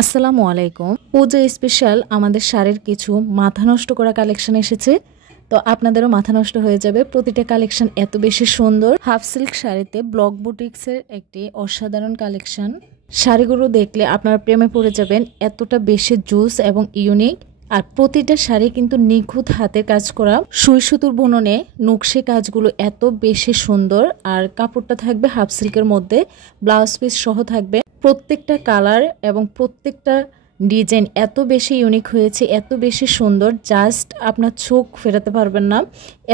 আসসালামু আলাইকুম। পূজা স্পেশাল আমাদের শাড়ির কিছু মাথা নষ্ট করা কালেকশন এসেছে। তো আপনাদেরও মাথা নষ্ট হয়ে যাবে। প্রতিটা কালেকশন এত বেশি সুন্দর। হাফ সিল্ক শাড়িতে ব্লক বুটিক্সের একটি অসাধারণ কালেকশন। শাড়িগুলো দেখলে আপনারা প্রেমে পড়ে যাবেন, এতটা বেশি জুস এবং ইউনিক। আর প্রতিটা শাড়ি কিন্তু নিখুঁত হাতে কাজ করা, সুই সুতুর বুননে নকশি কাজগুলো এত বেশি সুন্দর। আর কাপড়টা থাকবে হাফ সিল্কের মধ্যে, ব্লাউজ পিস সহ থাকবে। প্রত্যেকটা কালার এবং প্রত্যেকটা ডিজাইন এত বেশি ইউনিক হয়েছে, এত বেশি সুন্দর, জাস্ট আপনার চোখ ফেরাতে পারবেন না,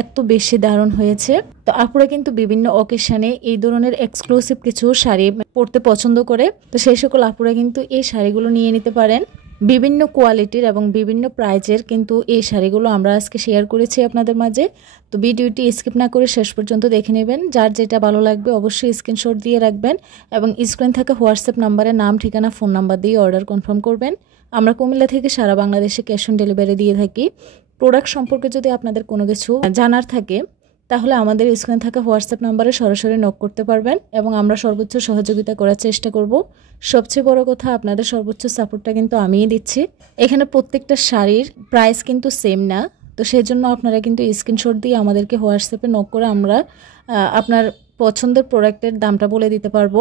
এত বেশি দারুণ হয়েছে। তো আপুরা কিন্তু বিভিন্ন অকেশনে এই ধরনের এক্সক্লুসিভ কিছু শাড়ি পরতে পছন্দ করে। তো সেই সকল আপুরা কিন্তু এই শাড়িগুলো নিয়ে নিতে পারেন। বিভিন্ন কোয়ালিটির এবং বিভিন্ন প্রাইজের কিন্তু এই শাড়িগুলো আমরা আজকে শেয়ার করেছি আপনাদের মাঝে। তো ভিডিওটি স্কিপ না করে শেষ পর্যন্ত দেখে নেবেন। যার যেটা ভালো লাগবে অবশ্যই স্ক্রিনশট দিয়ে রাখবেন এবং স্ক্রিন থাকা হোয়াটসঅ্যাপ নাম্বারে নাম, ঠিকানা, ফোন নাম্বার দিয়ে অর্ডার কনফার্ম করবেন। আমরা কুমিল্লা থেকে সারা বাংলাদেশে ক্যাশ অন ডেলিভারি দিয়ে থাকি। প্রোডাক্ট সম্পর্কে যদি আপনাদের কোনো কিছু জানার থাকে তাহলে আমাদের স্ক্রিনে থাকা হোয়াটসঅ্যাপ নাম্বারে সরাসরি নক করতে পারবেন এবং আমরা সর্বোচ্চ সহযোগিতা করার চেষ্টা করব। সবচেয়ে বড় কথা, আপনাদের সর্বোচ্চ সাপোর্টটা কিন্তু আমিই দিচ্ছি। এখানে প্রত্যেকটা শাড়ির প্রাইস কিন্তু সেম না, তো সেই জন্য আপনারা কিন্তু স্ক্রিনশট দিয়ে আমাদেরকে হোয়াটসঅ্যাপে নক করে আমরা আপনার পছন্দের প্রোডাক্টের দামটা বলে দিতে পারবো।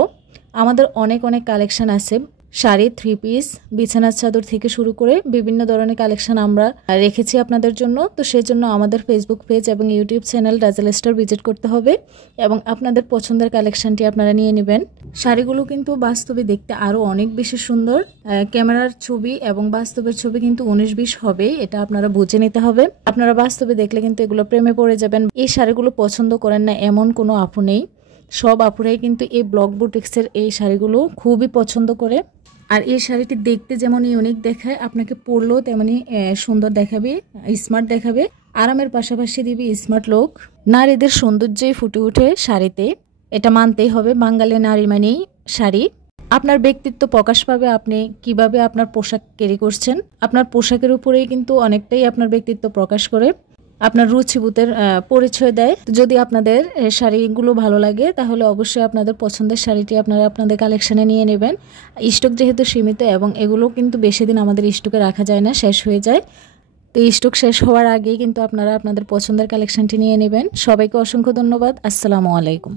আমাদের অনেক কালেকশন আছে, শাড়ি, থ্রি পিস, বিছানার চাদর থেকে শুরু করে বিভিন্ন ধরনের কালেকশন আমরা রেখেছি আপনাদের জন্য। তো সেই জন্য আমাদের ফেসবুক পেজ এবং ইউটিউব চ্যানেল রাজেল স্টোর ভিজিট করতে হবে এবং আপনাদের পছন্দের কালেকশনটি আপনারা নিয়ে নেবেন। শাড়িগুলো কিন্তু বাস্তবে দেখতে আরও অনেক বেশি সুন্দর। ক্যামেরার ছবি এবং বাস্তবের ছবি কিন্তু 19-20 হবে, এটা আপনারা বুঝে নিতে হবে। আপনারা বাস্তবে দেখলে কিন্তু এগুলো প্রেমে পড়ে যাবেন। এই শাড়িগুলো পছন্দ করেন না এমন কোনো আপু নেই, সব আপুরাই কিন্তু এই ব্লক বুটিক্সের এই শাড়িগুলো খুবই পছন্দ করে। আর এই শাড়িটি দেখতে যেমন ইউনিক দেখায়, আপনাকে পরলেও তেমনি সুন্দর দেখাবে, স্মার্ট দেখাবে। আরামের পাশাপাশি দিবি স্মার্ট লুক। নারীদের সৌন্দর্যই ফুটে ওঠে শাড়িতে, এটা মানতেই হবে। বাঙালি নারী মানেই শাড়ি। আপনার ব্যক্তিত্ব প্রকাশ পাবে আপনি কিভাবে আপনার পোশাক ক্যারি করছেন। আপনার পোশাকের উপরেই কিন্তু অনেকটাই আপনার ব্যক্তিত্ব প্রকাশ করে, আপনার রুচিবোধের পরিচয় দেয়। যদি আপনাদের শাড়িগুলো ভালো লাগে তাহলে অবশ্যই আপনাদের পছন্দের শাড়িটি আপনারা আপনাদের কালেকশানে নিয়ে নেবেন। স্টক যেহেতু সীমিত এবং এগুলো কিন্তু বেশি দিন আমাদের স্টকে রাখা যায় না, শেষ হয়ে যায়। তো স্টক শেষ হওয়ার আগেই কিন্তু আপনারা আপনাদের পছন্দের কালেকশানটি নিয়ে নেবেন। সবাইকে অসংখ্য ধন্যবাদ। আসসালামু আলাইকুম।